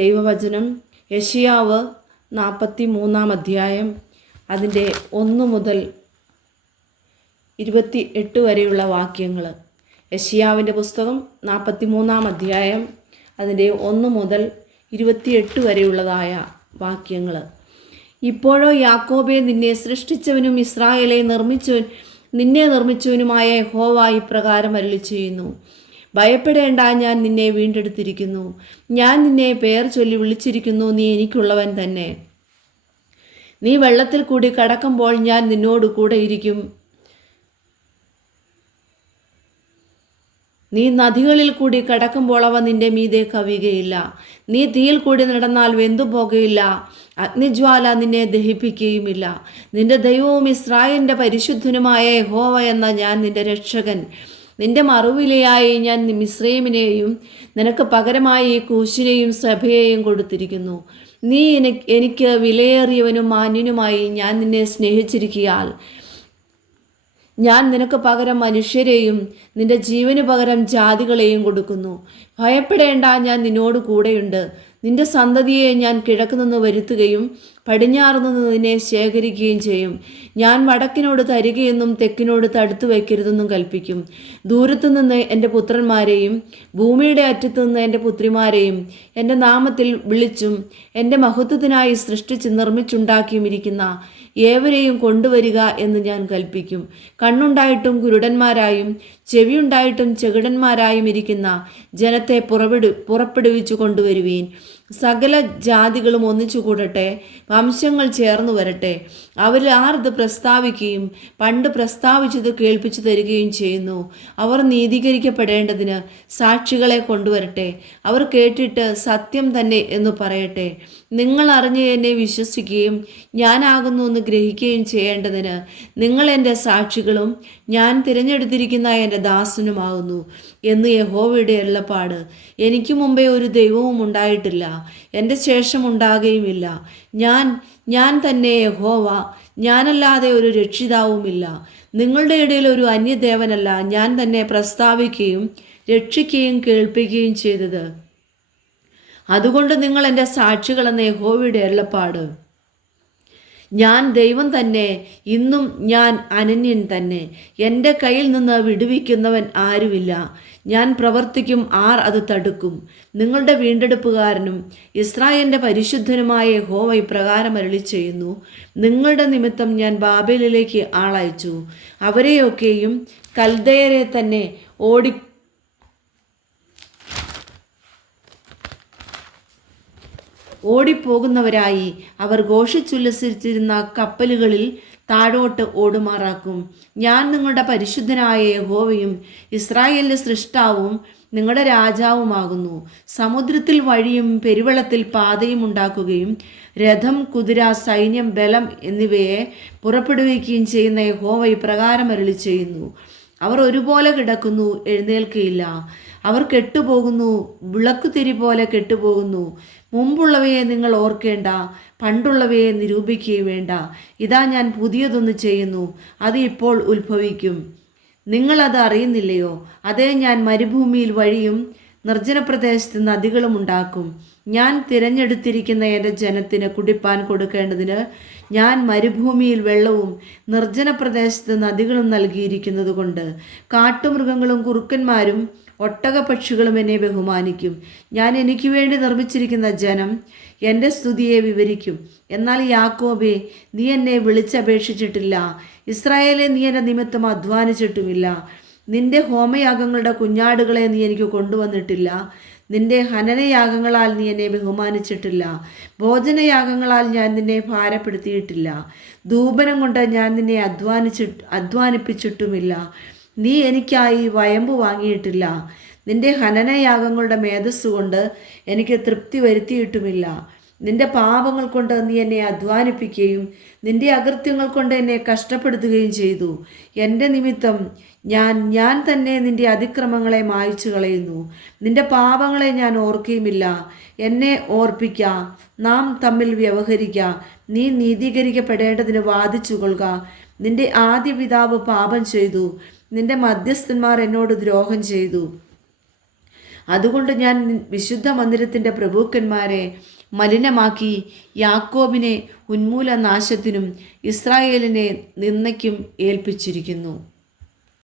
ദൈവവചനം യെശയ്യാവ് 43 അധ്യായം അതിൻ്റെ 1 മുതൽ 28 വരെയുള്ള വാക്യങ്ങൾ. യെശയ്യാവിൻ്റെ പുസ്തകം 43 അധ്യായം അതിൻ്റെ 1 മുതൽ 28 വരെയുള്ളതായ വാക്യങ്ങൾ. ഇപ്പോഴോ യാക്കോബെ, നിന്നെ സൃഷ്ടിച്ചവനും ഇസ്രായേലെ നിന്നെ നിർമ്മിച്ചവനുമായ യഹോവ ഇപ്രകാരം അരുളിച്ചെയ്യുന്നു: ഭയപ്പെടേണ്ട, ഞാൻ നിന്നെ വീണ്ടെടുത്തിരിക്കുന്നു. ഞാൻ നിന്നെ പേർ ചൊല്ലി വിളിച്ചിരിക്കുന്നു. നീ എനിക്കുള്ളവൻ തന്നെ. നീ വെള്ളത്തിൽ കൂടി കടക്കുമ്പോൾ ഞാൻ നിന്നോട് കൂടെ ഇരിക്കും. നീ നദികളിൽ കൂടി കടക്കുമ്പോൾ അവ നിന്റെ മീതെ കവിയുകയില്ല. നീ തീയിൽ കൂടി നടന്നാൽ വെന്തുപോകുകയില്ല. അഗ്നിജ്വാല നിന്നെ ദഹിപ്പിക്കുകയുമില്ല. നിന്റെ ദൈവവും ഇസ്രായേലിൻ്റെ പരിശുദ്ധനുമായ യഹോവ എന്ന ഞാൻ നിന്റെ രക്ഷകൻ. നിന്റെ മറുവിലയായി ഞാൻ മിസ്രയീമിനെയും നിനക്ക് പകരമായി കൂശിനെയും സഭയെയും കൊടുത്തിരിക്കുന്നു. നീ എനിക്ക് വിലയേറിയവനും മാന്യനുമായി ഞാൻ നിന്നെ സ്നേഹിച്ചിരിക്കയാൽ ഞാൻ നിനക്ക് പകരം മനുഷ്യരെയും നിന്റെ ജീവന് പകരം ജാതികളെയും കൊടുക്കുന്നു. ഭയപ്പെടേണ്ട, ഞാൻ നിന്നോട് കൂടെയുണ്ട്. നിന്റെ സന്തതിയെ ഞാൻ കിഴക്കുനിന്ന് വരുത്തുകയും പടിഞ്ഞാറുനിന്ന് നിന്നെ ശേഖരിക്കുകയും ചെയ്യും. ഞാൻ വടക്കിനോട് തരികയെന്നും തെക്കിനോട് തടുത്തു വയ്ക്കരുതെന്നും കൽപ്പിക്കും. ദൂരത്തുനിന്ന് എൻ്റെ പുത്രന്മാരെയും ഭൂമിയുടെ അറ്റത്തുനിന്ന് എൻ്റെ പുത്രിമാരെയും എൻ്റെ നാമത്തിൽ വിളിച്ചും എൻ്റെ മഹത്വത്തിനായി സൃഷ്ടിച്ച് നിർമ്മിച്ചുണ്ടാക്കിയും ഇരിക്കുന്ന ഏവരെയും കൊണ്ടുവരിക എന്ന് ഞാൻ കൽപ്പിക്കും. കണ്ണുണ്ടായിട്ടും കുരുടന്മാരായും ചെവിയുണ്ടായിട്ടും ചെകിടന്മാരായും ഇരിക്കുന്ന ജനത്തെ പുറപ്പെടുവിച്ചു കൊണ്ടുവരുവീൻ. സകല ജാതികളും ഒന്നിച്ചു കൂടട്ടെ, വംശങ്ങൾ ചേർന്നു വരട്ടെ. അവരിൽ ആർ ഇത് പ്രസ്താവിക്കുകയും പണ്ട് പ്രസ്താവിച്ചത് കേൾപ്പിച്ചു തരികയും ചെയ്യുന്നു. അവർ നീതീകരിക്കപ്പെടേണ്ടതിന് സാക്ഷികളെ കൊണ്ടുവരട്ടെ. അവർ കേട്ടിട്ട് സത്യം തന്നെ എന്ന് പറയട്ടെ. നിങ്ങൾ അറിഞ്ഞ് എന്നെ വിശ്വസിക്കുകയും ഞാനാകുന്നു എന്ന് ഗ്രഹിക്കുകയും ചെയ്യേണ്ടതിന് നിങ്ങൾ എൻ്റെ സാക്ഷികളും ഞാൻ തിരഞ്ഞെടുത്തിരിക്കുന്ന എൻ്റെ ദാസനുമാകുന്നു എന്ന് യഹോവയുടെ അരുളപ്പാട്. എനിക്ക് മുമ്പേ ഒരു ദൈവവും ഉണ്ടായിട്ടില്ല, എൻ്റെ ശേഷം ഉണ്ടാകുകയുമില്ല. ഞാൻ തന്നെ യഹോവ, ഞാനല്ലാതെ ഒരു രക്ഷിതാവുമില്ല. നിങ്ങളുടെ ഇടയിൽ ഒരു അന്യദേവനല്ല. ഞാൻ തന്നെ പ്രസ്താവിക്കുകയും രക്ഷിക്കുകയും കേൾപ്പിക്കുകയും ചെയ്തത്. അതുകൊണ്ട് നിങ്ങൾ എൻ്റെ സാക്ഷികളെന്ന യഹോവയുടെ അരുളപ്പാട്. ഞാൻ ദൈവം തന്നെ, ഇന്നും ഞാൻ അനന്യൻ തന്നെ. എൻ്റെ കയ്യിൽ നിന്ന് വിടുവിക്കുന്നവൻ ആരുമില്ല. ഞാൻ പ്രവർത്തിക്കും, ആർ അത് തടുക്കും? നിങ്ങളുടെ വീണ്ടെടുപ്പുകാരനും ഇസ്രായേലിൻ്റെ പരിശുദ്ധനുമായ യഹോവ ഇപ്രകാരം അരുളിച്ചെയ്യുന്നു: നിങ്ങളുടെ നിമിത്തം ഞാൻ ബാബേലിലേക്ക് ആളയച്ചു. അവരെയൊക്കെയും കൽദയരെ തന്നെ ഓടിപ്പോകുന്നവരായി അവർ ഘോഷിച്ചുല്ലസിച്ചിരുന്ന കപ്പലുകളിൽ താഴോട്ട് ഓടുമാറാക്കും. ഞാൻ നിങ്ങളുടെ പരിശുദ്ധനായ യഹോവയും ഇസ്രായേലിൻ്റെ സൃഷ്ടാവും നിങ്ങളുടെ രാജാവുമാകുന്നു. സമുദ്രത്തിൽ വഴിയും പെരുവെള്ളത്തിൽ പാതയും ഉണ്ടാക്കുകയും രഥം, കുതിര, സൈന്യം, ബലം എന്നിവയെ പുറപ്പെടുവിക്കുകയും ചെയ്യുന്ന യഹോവ ഇപ്രകാരം അരുളിച്ചെയ്യുന്നു: അവർ ഒരുപോലെ കിടക്കുന്നു, എഴുന്നേൽക്കയില്ല. അവർ കെട്ടുപോകുന്നു, വിളക്കുതിരി പോലെ കെട്ടുപോകുന്നു. മുമ്പുള്ളവയെ നിങ്ങൾ ഓർക്കേണ്ട, പണ്ടുള്ളവയെ നിരൂപിക്കുകയും വേണ്ട. ഇതാ, ഞാൻ പുതിയതൊന്ന് ചെയ്യുന്നു, അത് ഇപ്പോൾ ഉത്ഭവിക്കും. നിങ്ങളത് അറിയുന്നില്ലയോ? അതേ, ഞാൻ മരുഭൂമിയിൽ വഴിയും നിർജ്ജനപ്രദേശത്ത് നദികളും ഉണ്ടാക്കും. ഞാൻ തിരഞ്ഞെടുത്തിരിക്കുന്ന എൻ്റെ ജനത്തിന് കുടിപ്പാൻ കൊടുക്കേണ്ടതിന് ഞാൻ മരുഭൂമിയിൽ വെള്ളവും നിർജ്ജനപ്രദേശത്ത് നദികളും നൽകിയിരിക്കുന്നത് കൊണ്ട് കാട്ടുമൃഗങ്ങളും കുറുക്കന്മാരും ഒട്ടകപക്ഷികളും എന്നെ ബഹുമാനിക്കും. ഞാൻ എനിക്ക് വേണ്ടി നിർമ്മിച്ചിരിക്കുന്ന ജനം എൻ്റെ സ്തുതിയെ വിവരിക്കും. എന്നാൽ യാക്കോബേ, നീ എന്നെ വിളിച്ചപേക്ഷിച്ചിട്ടില്ല. ഇസ്രായേലെ, നീ എൻ്റെ നിമിത്തം അധ്വാനിച്ചിട്ടുമില്ല. നിന്റെ ഹോമയാഗങ്ങളുടെ കുഞ്ഞാടുകളെ നീ എനിക്ക് കൊണ്ടുവന്നിട്ടില്ല. നിന്റെ ഹനനയാഗങ്ങളാൽ നീ എന്നെ ബഹുമാനിച്ചിട്ടില്ല. ഭോജനയാഗങ്ങളാൽ ഞാൻ നിന്നെ ഭാരപ്പെടുത്തിയിട്ടില്ല. ധൂപനം കൊണ്ട് ഞാൻ നിന്നെ അധ്വാനിപ്പിച്ചിട്ടുമില്ല. നീ എനിക്കായി വയമ്പ് വാങ്ങിയിട്ടില്ല. നിന്റെ ഹനനയാഗങ്ങളുടെ മേധസ്സുകൊണ്ട് എനിക്ക് തൃപ്തി വരുത്തിയിട്ടുമില്ല. നിന്റെ പാപങ്ങൾ കൊണ്ട് നീ എന്നെ അധ്വാനിപ്പിക്കുകയും നിന്റെ അകൃത്യങ്ങൾ കൊണ്ട് എന്നെ കഷ്ടപ്പെടുത്തുകയും ചെയ്തു. എൻ്റെ നിമിത്തം ഞാൻ തന്നെ നിന്റെ അതിക്രമങ്ങളെ മായ്ച്ചു കളയുന്നു. നിന്റെ പാപങ്ങളെ ഞാൻ ഓർക്കുകയുമില്ല. എന്നെ ഓർപ്പിക്ക, നാം തമ്മിൽ വ്യവഹരിക്ക. നീ നീതീകരിക്കപ്പെടേണ്ടതിന് വാദിച്ചു കൊള്ളുക. നിന്റെ ആദ്യ പിതാവ് പാപം ചെയ്തു. നിന്റെ മധ്യസ്ഥന്മാർ എന്നോട് ദ്രോഹം ചെയ്തു. അതുകൊണ്ട് ഞാൻ വിശുദ്ധ മന്ദിരത്തിൻ്റെ പ്രഭുക്കന്മാരെ മലിനമാക്കി യാക്കോബിനെ ഉന്മൂലനാശത്തിനും ഇസ്രായേലിനെ നിന്ദയ്ക്കും ഏൽപ്പിച്ചിരിക്കുന്നു.